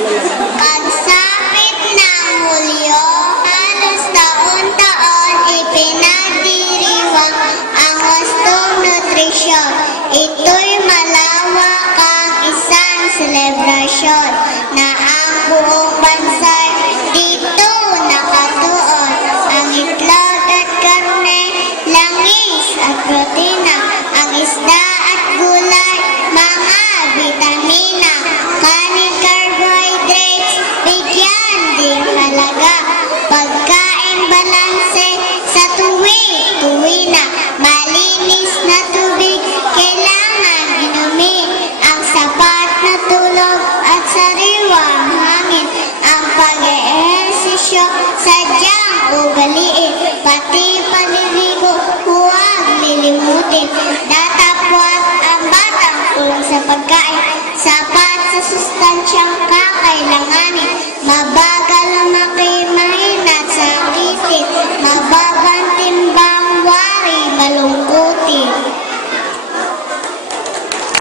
Pagsapit ng Hulyo, halos taon-taon ipinagdiriwang ang wastong nutrisyon. Ito'y malawak ang isang selebrasyon na ang buong bansa'y dito nakatuon. Ang itlog at karne, langis at protina, ang isda at gulay, mga bitamina, kanin, carbohydrates, bigyan din halaga. Pagkain balanse sa tuwi na, malinis na tubig kailangan inumin, ang sapat na tulog at sariwang hangin, ang pag-eehersisyo sadyang ugaliin, pati paliligo huwag lilimutin. Datapwat ang batang kulang sa pagkain, sapat sa sustansyang kakailanganin,